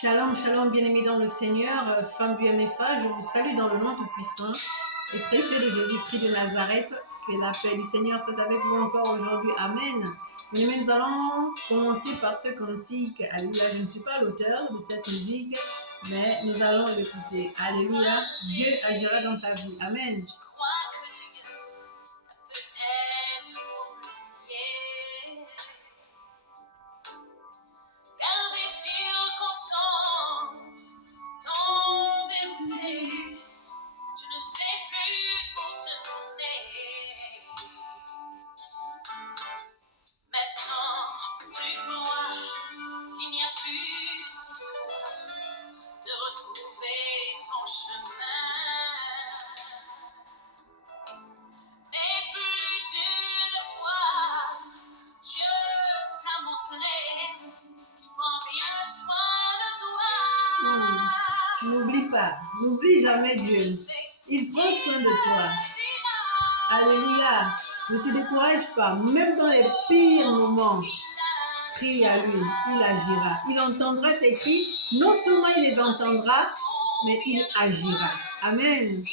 Shalom, shalom, bien-aimés dans le Seigneur, femme du MFA, je vous salue dans le nom tout-puissant et précieux de Jésus-Christ de Nazareth. Que la paix du Seigneur soit avec vous encore aujourd'hui. Amen. Bien-aimés, nous allons commencer par ce cantique. Alléluia, je ne suis pas l'auteur de cette musique, mais nous allons l'écouter. Alléluia, Dieu agira dans ta vie. Amen. N'oublie pas, n'oublie jamais Dieu. Il prend soin de toi. Alléluia. Ne te décourage pas, même dans les pires moments. Crie à lui, il agira. Il entendra tes cris. Non seulement il les entendra, mais il agira. Amen.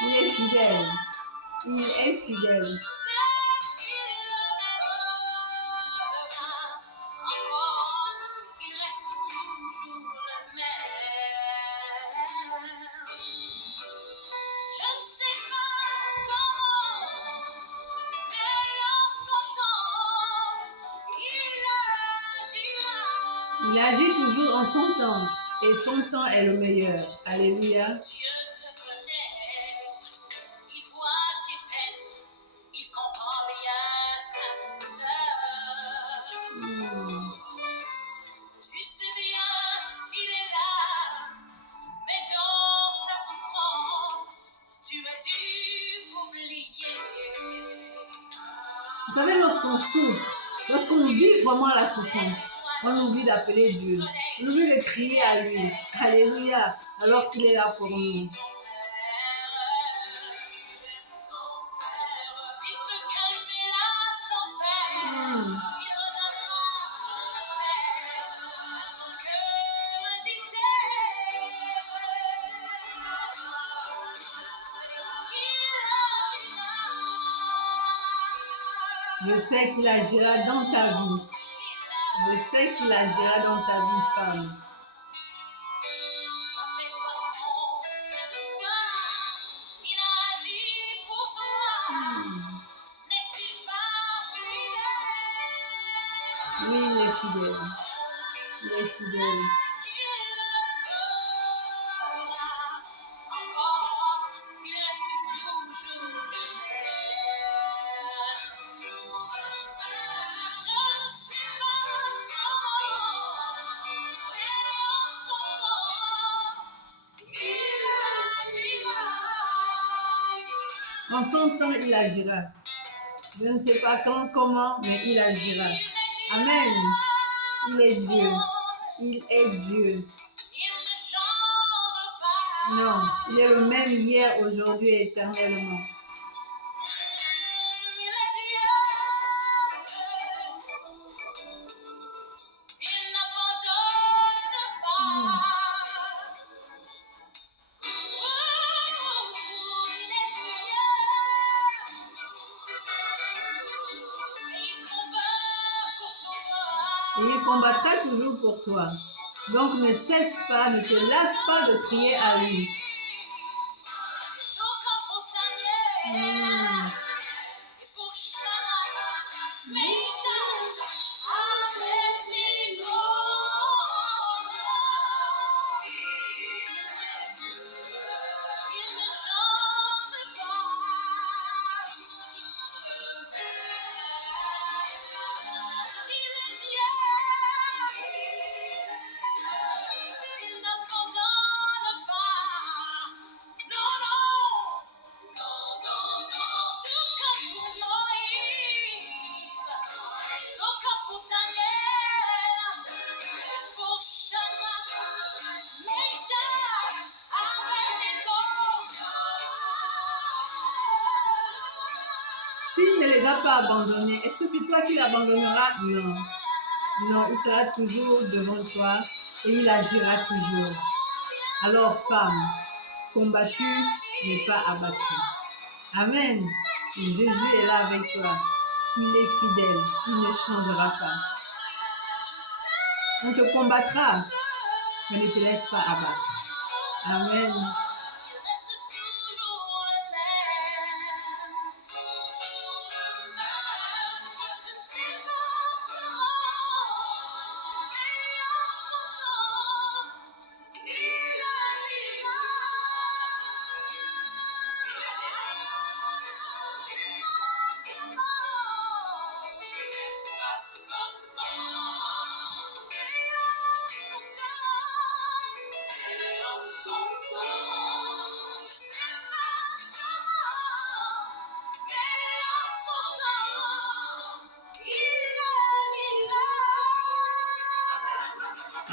Il est fidèle. Il est fidèle. Il agit toujours en son temps et son temps est le meilleur. Alléluia. Vous savez, lorsqu'on souffre, lorsqu'on vit vraiment la souffrance, on oublie d'appeler Dieu. On oublie de crier à lui. Alléluia. Alors qu'il est là pour nous. Je sais qu'il agira dans ta vie. Je sais qu'il agira dans ta vie, femme. Oui, il est fidèle. Il est fidèle. En son temps, il agira. Je ne sais pas quand, comment, mais il agira. Amen. Il est Dieu. Il est Dieu. Non, il est le même hier, aujourd'hui et éternellement. Et il combattra toujours pour toi. Donc ne cesse pas, ne te lasse pas de crier à lui. S'il ne les a pas abandonnés, est-ce que c'est toi qui l'abandonneras? Non. Non, il sera toujours devant toi et il agira toujours. Alors, femme, combattue, mais pas abattue. Amen. Jésus est là avec toi. Il est fidèle. Il ne changera pas. On te combattra, mais ne te laisse pas abattre. Amen.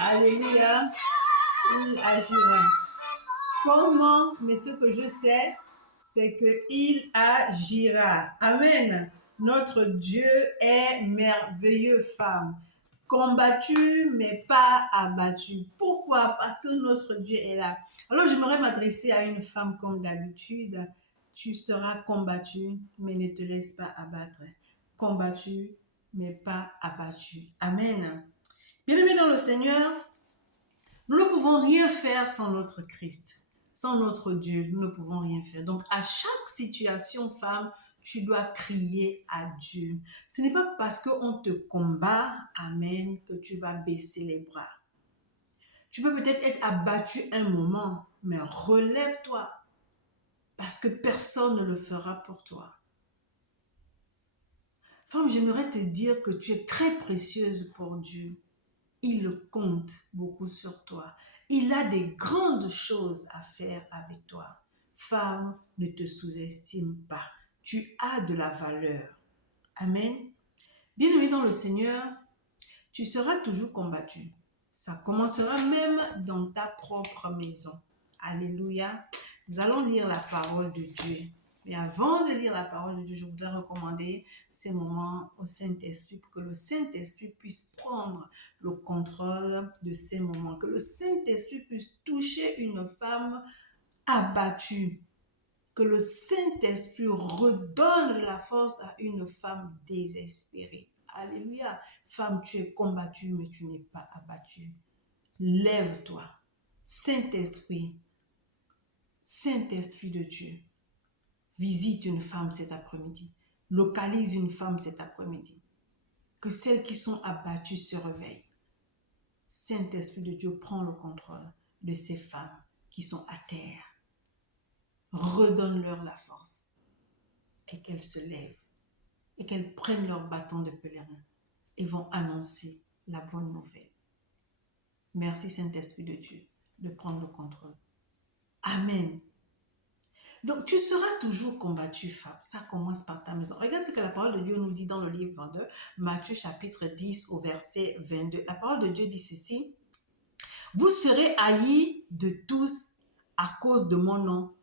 Alléluia, il agira. Comment? Mais ce que je sais, c'est qu'il agira. Amen. Notre Dieu est merveilleux, femme. Combattu, mais pas abattu. Pourquoi? Parce que notre Dieu est là. Alors, j'aimerais m'adresser à une femme comme d'habitude. Tu seras combattu, mais ne te laisse pas abattre. Combattu, mais pas abattu. Amen. Bien-aimés dans le Seigneur, nous ne pouvons rien faire sans notre Christ. Sans notre Dieu, nous ne pouvons rien faire. Donc, à chaque situation, femme, tu dois crier à Dieu. Ce n'est pas parce qu'on te combat, amen, que tu vas baisser les bras. Tu peux peut-être être abattu un moment, mais relève-toi. Parce que personne ne le fera pour toi. Femme, j'aimerais te dire que tu es très précieuse pour Dieu. Il compte beaucoup sur toi. Il a des grandes choses à faire avec toi. Femme, ne te sous-estime pas. Tu as de la valeur. Amen. Bien-aimé dans le Seigneur, tu seras toujours combattu. Ça commencera même dans ta propre maison. Alléluia. Nous allons lire la parole de Dieu. Mais avant de lire la parole de Dieu, je voudrais recommander ces moments au Saint-Esprit pour que le Saint-Esprit puisse prendre le contrôle de ces moments. Que le Saint-Esprit puisse toucher une femme abattue. Que le Saint-Esprit redonne la force à une femme désespérée. Alléluia. Femme, tu es combattue, mais tu n'es pas abattue. Lève-toi. Saint-Esprit, Saint-Esprit de Dieu, visite une femme cet après-midi. Localise une femme cet après-midi. Que celles qui sont abattues se réveillent. Saint-Esprit de Dieu, prend le contrôle de ces femmes qui sont à terre. Redonne-leur la force et qu'elles se lèvent et qu'elles prennent leur bâton de pèlerin et vont annoncer la bonne nouvelle. Merci Saint-Esprit de Dieu de prendre le contrôle. Amen. Donc, tu seras toujours combattu, femme. Ça commence par ta maison. Regarde ce que la parole de Dieu nous dit dans le livre de Matthieu chapitre 10 au verset 22. La parole de Dieu dit ceci. Vous serez haïs de tous à cause de mon nom,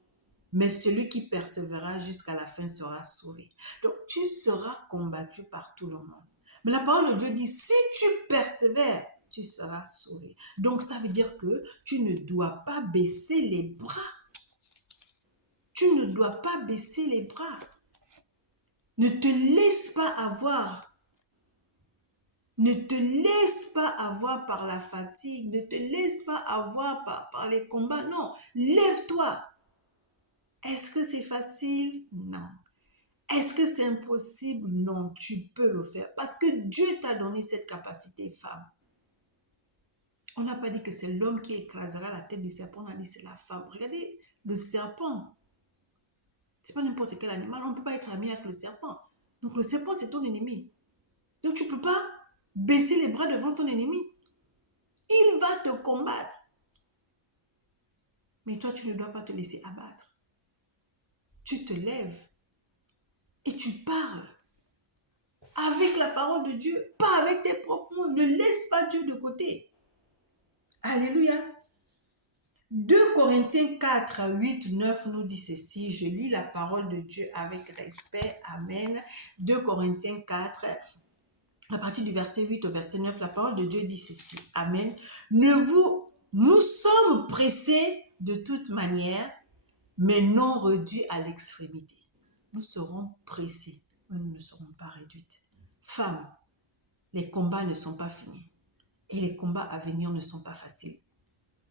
mais celui qui persévérera jusqu'à la fin sera sauvé. Donc, tu seras combattu par tout le monde. Mais la parole de Dieu dit, si tu persévères, tu seras sauvé. Donc, ça veut dire que tu ne dois pas baisser les bras. Tu ne dois pas baisser les bras. Ne te laisse pas avoir. Ne te laisse pas avoir par la fatigue. Ne te laisse pas avoir par les combats. Non, lève-toi. Est-ce que c'est facile? Non. Est-ce que c'est impossible? Non, tu peux le faire. Parce que Dieu t'a donné cette capacité, femme. On n'a pas dit que c'est l'homme qui écrasera la tête du serpent. On a dit que c'est la femme. Regardez, le serpent. C'est pas n'importe quel animal. On ne peut pas être ami avec le serpent. Donc le serpent, c'est ton ennemi. Donc tu ne peux pas baisser les bras devant ton ennemi. Il va te combattre. Mais toi, tu ne dois pas te laisser abattre. Tu te lèves et tu parles avec la parole de Dieu, pas avec tes propres mots. Ne laisse pas Dieu de côté. Alléluia. 2 Corinthiens 4, 8, 9 nous dit ceci. Je lis la parole de Dieu avec respect. Amen. 2 Corinthiens 4, à partir du verset 8 au verset 9, la parole de Dieu dit ceci. Amen. Nous sommes pressés de toute manière, mais non réduits à l'extrémité. Nous serons pressés, mais nous ne serons pas réduites. Femmes, les combats ne sont pas finis et les combats à venir ne sont pas faciles.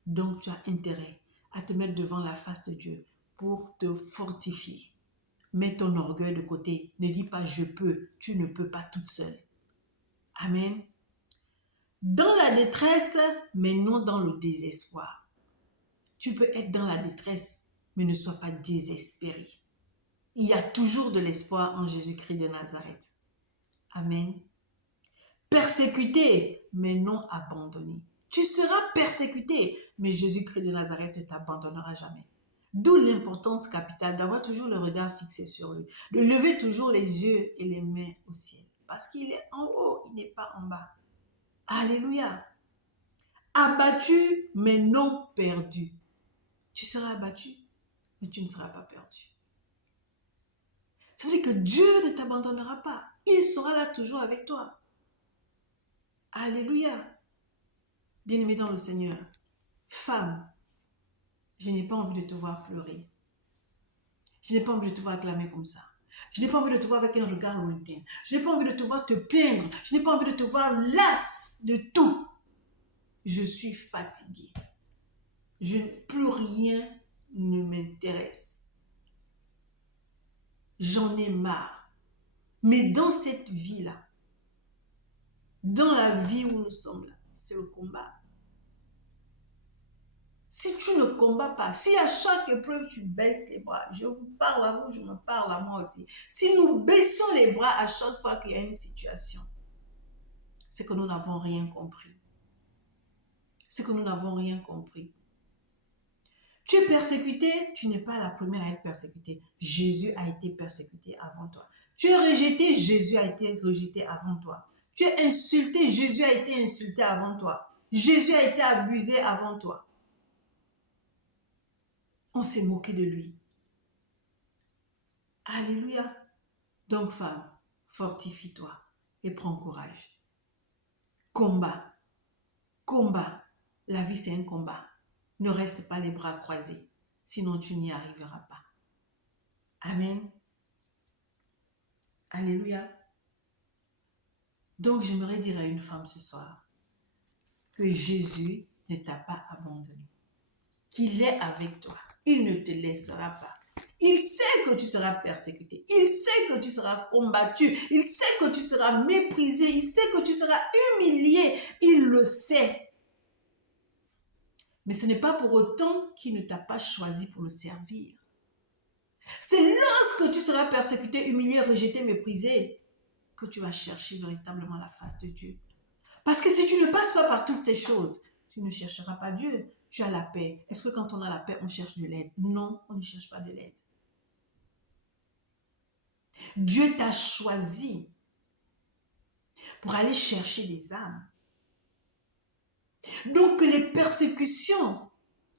Donc tu as intérêt à te mettre devant la face de Dieu pour te fortifier. Mets ton orgueil de côté. Ne dis pas je peux, tu ne peux pas toute seule. Amen. Dans la détresse, mais non dans le désespoir. Tu peux être dans la détresse, mais ne sois pas désespéré. Il y a toujours de l'espoir en Jésus-Christ de Nazareth. Amen. Persécuté, mais non abandonné. Tu seras persécuté, mais Jésus-Christ de Nazareth ne t'abandonnera jamais. D'où l'importance capitale d'avoir toujours le regard fixé sur lui, de lever toujours les yeux et les mains au ciel, parce qu'il est en haut, il n'est pas en bas. Alléluia. Abattu, mais non perdu. Tu seras abattu, mais tu ne seras pas perdu. Ça veut dire que Dieu ne t'abandonnera pas. Il sera là toujours avec toi. Alléluia. Bien-aimé dans le Seigneur, femme, je n'ai pas envie de te voir pleurer. Je n'ai pas envie de te voir acclamer comme ça. Je n'ai pas envie de te voir avec un regard lointain. Je n'ai pas envie de te voir te plaindre. Je n'ai pas envie de te voir lasse de tout. Je suis fatiguée. Plus rien ne m'intéresse. J'en ai marre. Mais dans cette vie-là, dans la vie où nous sommes là, c'est le combat. Si tu ne combats pas, si à chaque épreuve tu baisses les bras, je vous parle à vous, je me parle à moi aussi. Si nous baissons les bras à chaque fois qu'il y a une situation, c'est que nous n'avons rien compris. C'est que nous n'avons rien compris. Tu es persécuté, tu n'es pas la première à être persécutée. Jésus a été persécuté avant toi. Tu es rejeté, Jésus a été rejeté avant toi. Tu es insulté, Jésus a été insulté avant toi. Jésus a été abusé avant toi. On s'est moqué de lui. Alléluia. Donc femme, fortifie-toi et prends courage. Combat. Combat. La vie, c'est un combat. Ne reste pas les bras croisés, sinon tu n'y arriveras pas. Amen. Alléluia. Donc, j'aimerais dire à une femme ce soir que Jésus ne t'a pas abandonné, qu'il est avec toi. Il ne te laissera pas. Il sait que tu seras persécuté. Il sait que tu seras combattu. Il sait que tu seras méprisé. Il sait que tu seras humilié. Il le sait. Mais ce n'est pas pour autant qu'il ne t'a pas choisi pour le servir. C'est lorsque tu seras persécuté, humilié, rejeté, méprisé, que tu vas chercher véritablement la face de Dieu. Parce que si tu ne passes pas par toutes ces choses, tu ne chercheras pas Dieu. Tu as la paix. Est-ce que quand on a la paix, on cherche de l'aide? Non, on ne cherche pas de l'aide. Dieu t'a choisi pour aller chercher des âmes. Donc que les persécutions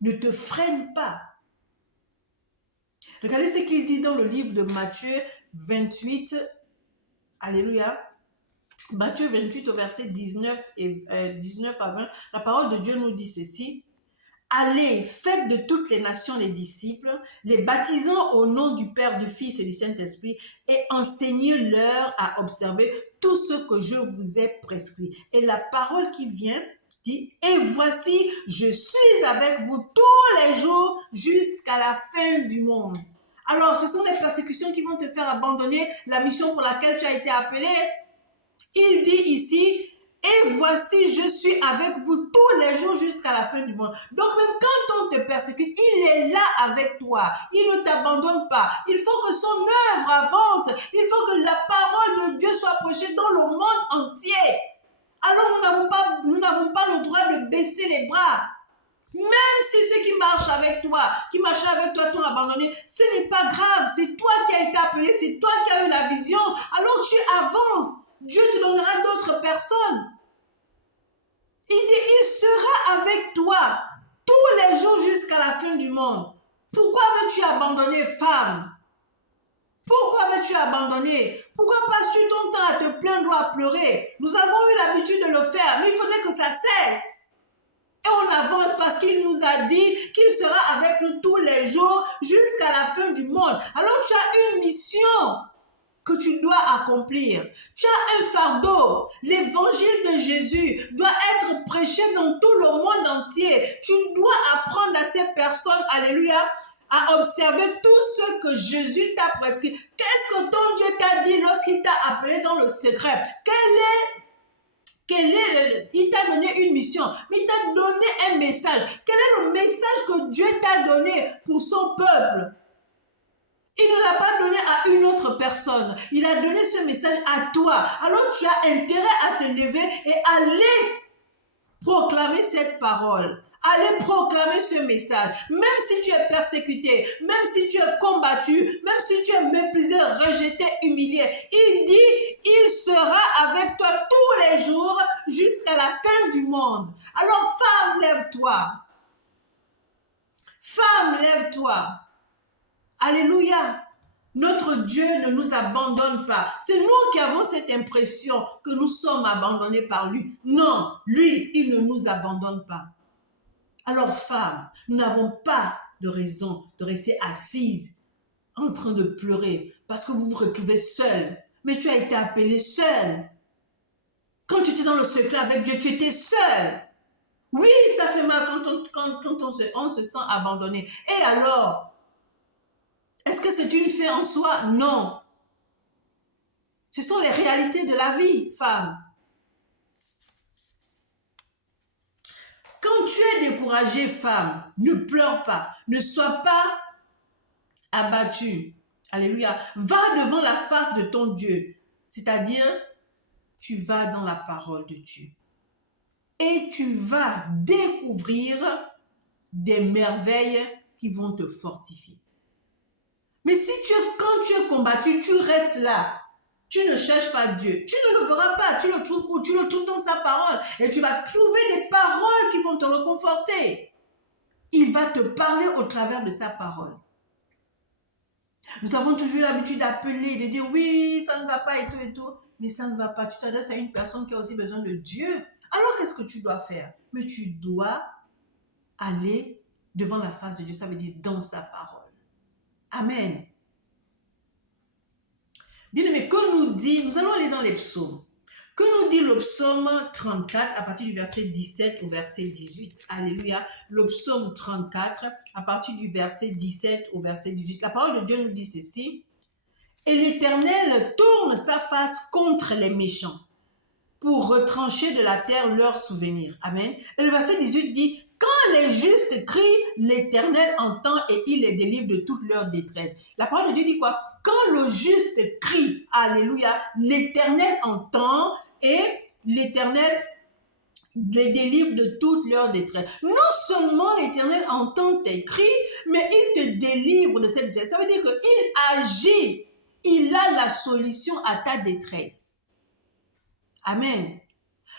ne te freinent pas. Regardez ce qu'il dit dans le livre de Matthieu 28. Alléluia. Matthieu 28 au verset 19 à 20. La parole de Dieu nous dit ceci. Allez, faites de toutes les nations les disciples, les baptisant au nom du Père, du Fils et du Saint-Esprit, et enseignez-leur à observer tout ce que je vous ai prescrit. Et la parole qui vient dit, et voici, je suis avec vous tous les jours jusqu'à la fin du monde. Alors, ce sont les persécutions qui vont te faire abandonner la mission pour laquelle tu as été appelé. Il dit ici, et voici, je suis avec vous tous les jours jusqu'à la fin du monde. Donc même quand on te persécute, il est là avec toi. Il ne t'abandonne pas. Il faut que son œuvre avance. Il faut que la parole de Dieu soit prêchée dans le monde entier. Alors nous n'avons pas le droit de baisser les bras. Même si ceux qui marchent avec toi, t'ont abandonné, ce n'est pas grave. C'est toi qui as été appelé, c'est toi qui as eu la vision. Alors tu avances. Dieu te donnera d'autres personnes. Il dit, il sera avec toi. tous les jours jusqu'à la fin du monde. Pourquoi veux-tu abandonner, femme? Pourquoi veux-tu abandonner? Pourquoi passes-tu ton temps à te plaindre ou à pleurer? Nous avons eu l'habitude de le faire, mais il faudrait que ça cesse. Et on avance parce qu'il nous a dit qu'il sera avec nous tous les jours jusqu'à la fin du monde. Alors tu as une mission que tu dois accomplir. Tu as un fardeau. L'évangile de Jésus doit être prêché dans tout le monde entier. Tu dois apprendre à ces personnes, alléluia, à observer tout ce que Jésus t'a prescrit. Qu'est-ce que ton Dieu t'a dit lorsqu'il t'a appelé dans le secret? Il t'a donné une mission, mais il t'a donné un message. Quel est le message que Dieu t'a donné pour son peuple? Il ne l'a pas donné à une autre personne. Il a donné ce message à toi. Alors tu as intérêt à te lever et aller proclamer cette parole. Aller proclamer ce message. Même si tu es persécuté, même si tu es combattu, même si tu es méprisé, rejeté, humilié, il dit, il sera avec toi tous les jours jusqu'à la fin du monde. Alors femme, lève-toi. Femme, lève-toi. Alléluia. Notre Dieu ne nous abandonne pas. C'est nous qui avons cette impression que nous sommes abandonnés par lui. Non, lui, il ne nous abandonne pas. Alors, femme, nous n'avons pas de raison de rester assise en train de pleurer parce que vous vous retrouvez seule. Mais tu as été appelée seule. Quand tu étais dans le secret avec Dieu, tu étais seule. Oui, ça fait mal quand on se sent abandonné. Et alors, est-ce que c'est une fait en soi? Non. Ce sont les réalités de la vie, femme. Quand tu es découragée, femme, ne pleure pas. Ne sois pas abattue. Alléluia. Va devant la face de ton Dieu. C'est-à-dire, tu vas dans la parole de Dieu. Et tu vas découvrir des merveilles qui vont te fortifier. Mais si quand tu es combattu, tu restes là. Tu ne cherches pas Dieu. Tu ne le verras pas. Tu le trouves où? Tu le trouves dans sa parole. Et tu vas trouver des paroles qui vont te réconforter. Il va te parler au travers de sa parole. Nous avons toujours l'habitude d'appeler, de dire oui, ça ne va pas et tout et tout. Mais ça ne va pas. Tu t'adresses à une personne qui a aussi besoin de Dieu. Alors qu'est-ce que tu dois faire? Mais tu dois aller devant la face de Dieu. Ça veut dire dans sa parole. Amen. Bien aimé, nous allons aller dans les psaumes. Que nous dit le psaume 34 à partir du verset 17 au verset 18? Alléluia. Le psaume 34 à partir du verset 17 au verset 18. La parole de Dieu nous dit ceci. Et l'Éternel tourne sa face contre les méchants pour retrancher de la terre leurs souvenirs. Amen. Et le verset 18 dit, quand les justes crient, l'Éternel entend et il les délivre de toute leur détresse. La parole de Dieu dit quoi? Quand le juste crie, alléluia, l'Éternel entend et l'Éternel les délivre de toute leur détresse. Non seulement l'Éternel entend tes cris, mais il te délivre de cette détresse. Ça veut dire qu'il agit, il a la solution à ta détresse. Amen.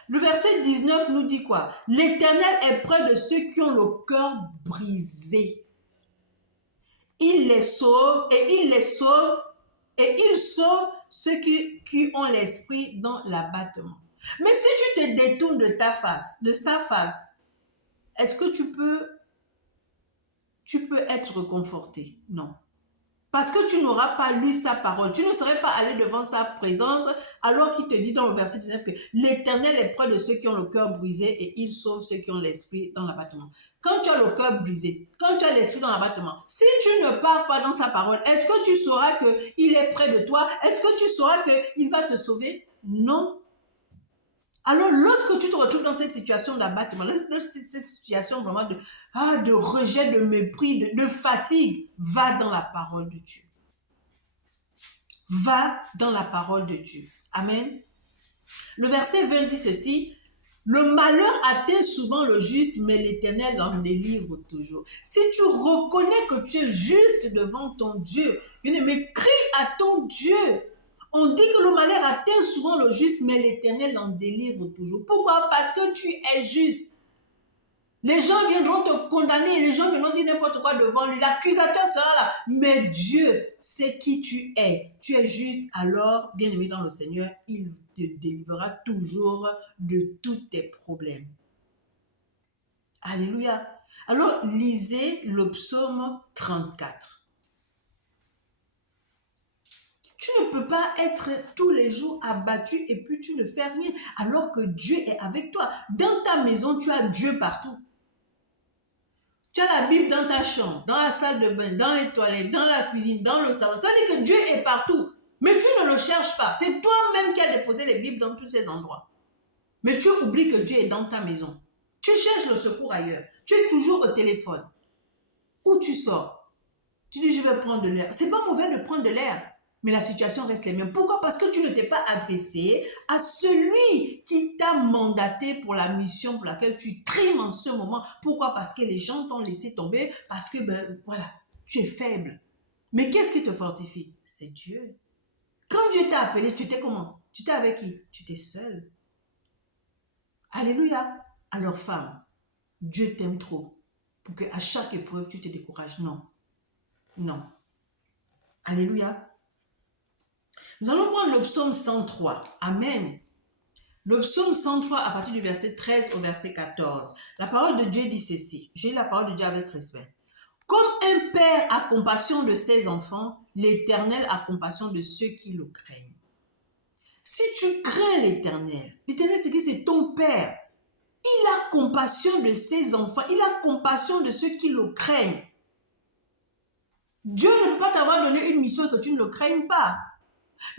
Le verset 19 nous dit quoi? L'Éternel est près de ceux qui ont le cœur brisé. Il les sauve et il sauve ceux qui ont l'esprit dans l'abattement. Mais si tu te détournes de sa face, est-ce que tu peux être réconforté? Non. Parce que tu n'auras pas lu sa parole. Tu ne serais pas allé devant sa présence alors qu'il te dit dans le verset 19 que l'Éternel est près de ceux qui ont le cœur brisé et il sauve ceux qui ont l'esprit dans l'abattement. Quand tu as le cœur brisé, quand tu as l'esprit dans l'abattement, si tu ne pars pas dans sa parole, est-ce que tu sauras qu'il est près de toi? Est-ce que tu sauras qu'il va te sauver? Non. Alors, lorsque tu te retrouves dans cette situation d'abattement, dans cette situation vraiment de rejet, de mépris, de fatigue, va dans la parole de Dieu. Va dans la parole de Dieu. Amen. Le verset 20 dit ceci. Le malheur atteint souvent le juste, mais l'Éternel en délivre toujours. Si tu reconnais que tu es juste devant ton Dieu, mais crie à ton Dieu. On dit que le malheur atteint souvent le juste, mais l'Éternel en délivre toujours. Pourquoi? Parce que tu es juste. Les gens viendront te condamner, les gens viendront dire n'importe quoi devant lui. L'accusateur sera là. Mais Dieu sait qui tu es. Tu es juste. Alors, bien-aimé dans le Seigneur, il te délivrera toujours de tous tes problèmes. Alléluia. Alors, lisez le psaume 34. Tu ne peux pas être tous les jours abattu et puis tu ne fais rien alors que Dieu est avec toi. Dans ta maison, tu as Dieu partout. Tu as la Bible dans ta chambre, dans la salle de bain, dans les toilettes, dans la cuisine, dans le salon. Ça veut dire que Dieu est partout. Mais tu ne le cherches pas. C'est toi-même qui as déposé les Bibles dans tous ces endroits. Mais tu oublies que Dieu est dans ta maison. Tu cherches le secours ailleurs. Tu es toujours au téléphone. Où tu sors? Tu dis, je vais prendre de l'air. C'est pas mauvais de prendre de l'air. Mais la situation reste la même. Pourquoi? Parce que tu ne t'es pas adressé à celui qui t'a mandaté pour la mission pour laquelle tu trimes en ce moment. Pourquoi? Parce que les gens t'ont laissé tomber, parce que, voilà, tu es faible. Mais qu'est-ce qui te fortifie? C'est Dieu. Quand Dieu t'a appelé, tu étais comment? Tu étais avec qui? Tu étais seul. Alléluia. Alors, femme, Dieu t'aime trop pour qu'à chaque épreuve, tu te décourages. Non. Non. Alléluia. Nous allons prendre le psaume 103. Amen. Le psaume 103 à partir du verset 13 au verset 14. La parole de Dieu dit ceci. J'ai la parole de Dieu avec respect. Comme un père a compassion de ses enfants, l'Éternel a compassion de ceux qui le craignent. Si tu crains l'Éternel, c'est que c'est ton père. Il a compassion de ses enfants. Il a compassion de ceux qui le craignent. Dieu ne peut pas t'avoir donné une mission que tu ne le craignes pas.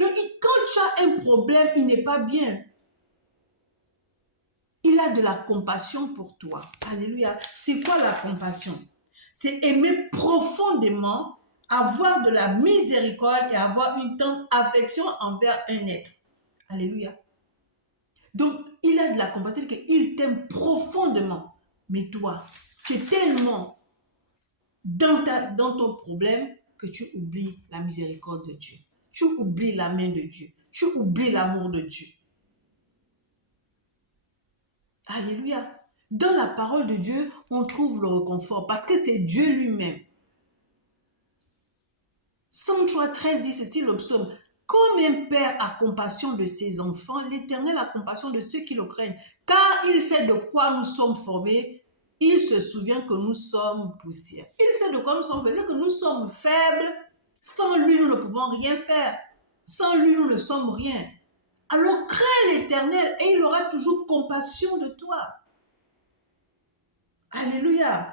Donc, quand tu as un problème, il n'est pas bien. Il a de la compassion pour toi. Alléluia. C'est quoi la compassion? C'est aimer profondément, avoir de la miséricorde et avoir une tendre affection envers un être. Alléluia. Donc, il a de la compassion, c'est-à-dire qu'il t'aime profondément. Mais toi, tu es tellement dans ton problème que tu oublies la miséricorde de Dieu. Tu oublies la main de Dieu. Tu oublies l'amour de Dieu. Alléluia. Dans la parole de Dieu, on trouve le réconfort parce que c'est Dieu lui-même. 103:13 dit ceci, le psaume. Comme un père a compassion de ses enfants, l'Éternel a compassion de ceux qui le craignent. Car il sait de quoi nous sommes formés. Il se souvient que nous sommes poussière. Il sait de quoi nous sommes formés, que nous sommes faibles. Sans lui, nous ne pouvons rien faire. Sans lui, nous ne sommes rien. Alors crains l'Éternel et il aura toujours compassion de toi. Alléluia.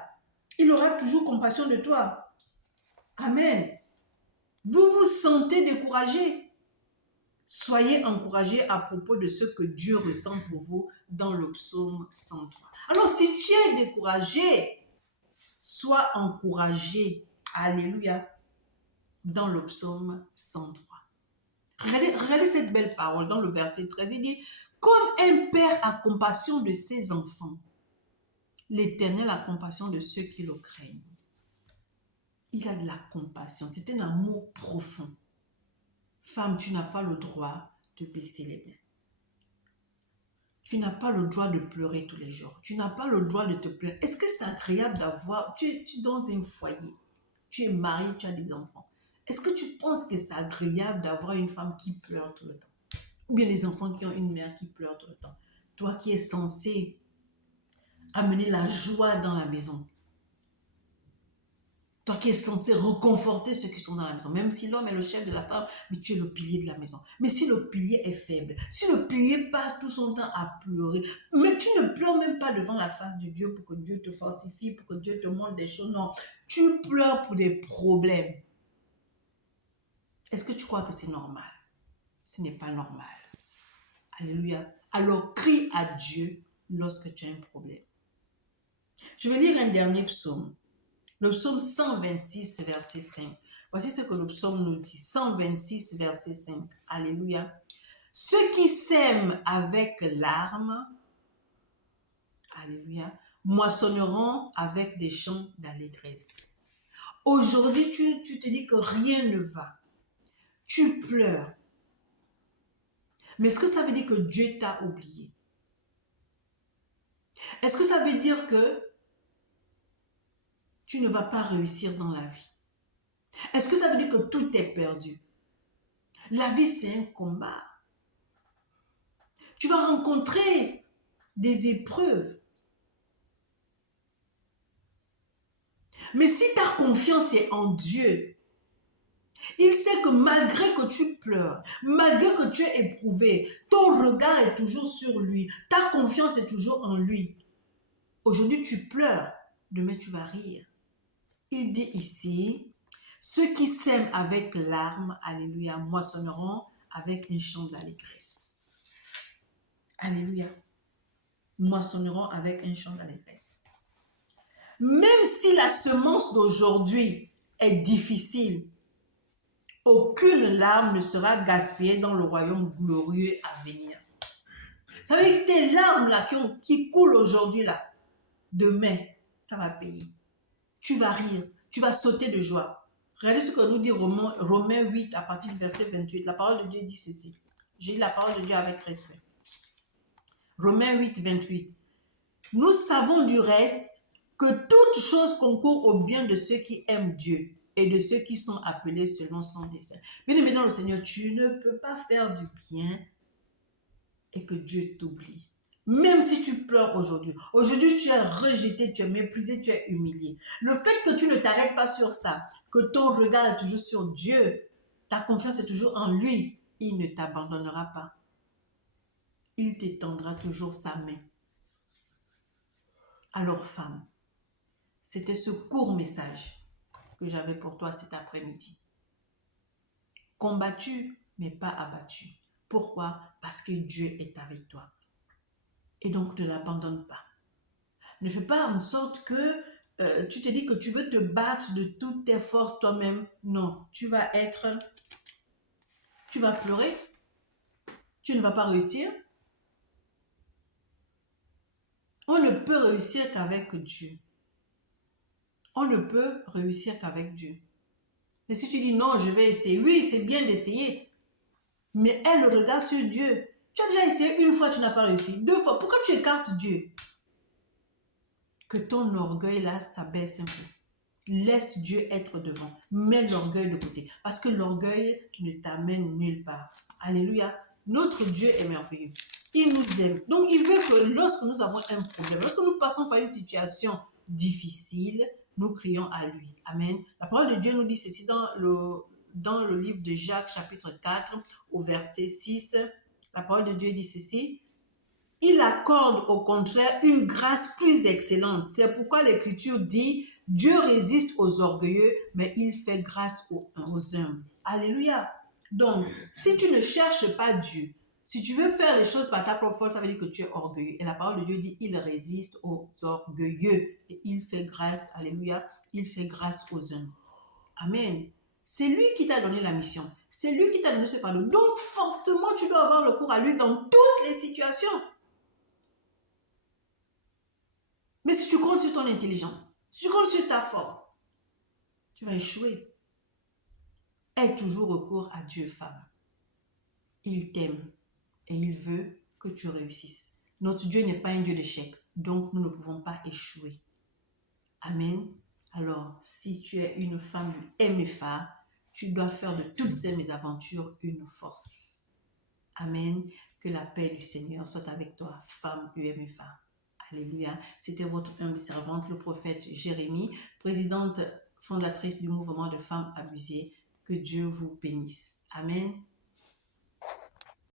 Il aura toujours compassion de toi. Amen. Vous vous sentez découragé? Soyez encouragés à propos de ce que Dieu ressent pour vous dans le psaume 103. Alors si tu es découragé, sois encouragé. Alléluia. Dans le psaume 103. Regardez cette belle parole dans le verset 13. Il dit, comme un père a compassion de ses enfants, l'Éternel a compassion de ceux qui le craignent. Il a de la compassion. C'est un amour profond. Femme, tu n'as pas le droit de baisser les mains. Tu n'as pas le droit de pleurer tous les jours. Tu n'as pas le droit de te plaindre. Est-ce que c'est agréable d'avoir... Tu es dans un foyer. Tu es marié, tu as des enfants. Est-ce que tu penses que c'est agréable d'avoir une femme qui pleure tout le temps? Ou bien des enfants qui ont une mère qui pleure tout le temps? Toi qui es censé amener la joie dans la maison. Toi qui es censé reconforter ceux qui sont dans la maison. Même si l'homme est le chef de la femme, mais tu es le pilier de la maison. Mais si le pilier est faible, si le pilier passe tout son temps à pleurer, mais tu ne pleures même pas devant la face de Dieu pour que Dieu te fortifie, pour que Dieu te montre des choses. Non, tu pleures pour des problèmes. Est-ce que tu crois que c'est normal? Ce n'est pas normal. Alléluia. Alors crie à Dieu lorsque tu as un problème. Je vais lire un dernier psaume. Le psaume 126, verset 5. Voici ce que le psaume nous dit. 126, verset 5. Alléluia. Ceux qui sèment avec larmes, alléluia, moissonneront avec des chants d'allégresse. Aujourd'hui, tu te dis que rien ne va. Tu pleures. Mais est-ce que ça veut dire que Dieu t'a oublié? Est-ce que ça veut dire que tu ne vas pas réussir dans la vie. Est-ce que ça veut dire que tout est perdu? La vie, c'est un combat. Tu vas rencontrer des épreuves. Mais si ta confiance est en Dieu, il sait que malgré que tu pleures, malgré que tu es éprouvé, ton regard est toujours sur lui. Ta confiance est toujours en lui. Aujourd'hui, tu pleures. Demain, tu vas rire. Il dit ici, ceux qui sèment avec larmes, alléluia, moissonneront avec un chant d'allégresse. Alléluia. Moissonneront avec un chant d'allégresse. Même si la semence d'aujourd'hui est difficile, aucune larme ne sera gaspillée dans le royaume glorieux à venir. Ça veut dire que tes larmes là qui coulent aujourd'hui là, demain, ça va payer. Tu vas rire, tu vas sauter de joie. Regardez ce que nous dit Romains 8 à partir du verset 28. La parole de Dieu dit ceci. J'ai dit la parole de Dieu avec respect. Romains 8, 28. Nous savons du reste que toute chose concourt au bien de ceux qui aiment Dieu et de ceux qui sont appelés selon son dessein. Bien-aimé dans le Seigneur, tu ne peux pas faire du bien et que Dieu t'oublie. Même si tu pleures aujourd'hui, tu es rejeté, tu es méprisé, tu es humilié. Le fait que tu ne t'arrêtes pas sur ça, que ton regard est toujours sur Dieu, ta confiance est toujours en lui, il ne t'abandonnera pas. Il t'étendra toujours sa main. Alors femme, c'était ce court message que j'avais pour toi cet après-midi. Combattu, mais pas abattu. Pourquoi? Parce que Dieu est avec toi. Et donc, ne l'abandonne pas. Ne fais pas en sorte que tu te dis que tu veux te battre de toutes tes forces toi-même. Non, tu vas pleurer. Tu ne vas pas réussir. On ne peut réussir qu'avec Dieu. On ne peut réussir qu'avec Dieu. Et si tu dis non, je vais essayer. Oui, c'est bien d'essayer. Mais aie le regard sur Dieu. Tu as déjà essayé une fois, tu n'as pas réussi. 2 fois, pourquoi tu écartes Dieu? Que ton orgueil là s'abaisse un peu. Laisse Dieu être devant. Mets l'orgueil de côté. Parce que l'orgueil ne t'amène nulle part. Alléluia. Notre Dieu est merveilleux. Il nous aime. Donc, il veut que lorsque nous avons un problème, lorsque nous passons par une situation difficile, nous crions à lui. Amen. La parole de Dieu nous dit ceci dans le livre de Jacques, chapitre 4, au verset 6. La parole de Dieu dit ceci. Il accorde au contraire une grâce plus excellente. C'est pourquoi l'Écriture dit, Dieu résiste aux orgueilleux, mais il fait grâce aux humbles. Alléluia. Donc, si tu ne cherches pas Dieu, si tu veux faire les choses par ta propre force, ça veut dire que tu es orgueilleux. Et la parole de Dieu dit, il résiste aux orgueilleux et il fait grâce, alléluia, il fait grâce aux humbles. Amen. C'est lui qui t'a donné la mission. C'est lui qui t'a donné ce fardeau. Donc, forcément, tu dois avoir recours à lui dans toutes les situations. Mais si tu comptes sur ton intelligence, si tu comptes sur ta force, tu vas échouer. Aie toujours recours à Dieu, femme. Il t'aime et il veut que tu réussisses. Notre Dieu n'est pas un Dieu d'échec, donc nous ne pouvons pas échouer. Amen. Alors, si tu es une femme du MFA, tu dois faire de toutes ces mésaventures une force. Amen. Que la paix du Seigneur soit avec toi, femme du MFA. Alléluia. C'était votre humble servante, le prophète Jérémie, présidente fondatrice du mouvement de femmes abusées. Que Dieu vous bénisse. Amen.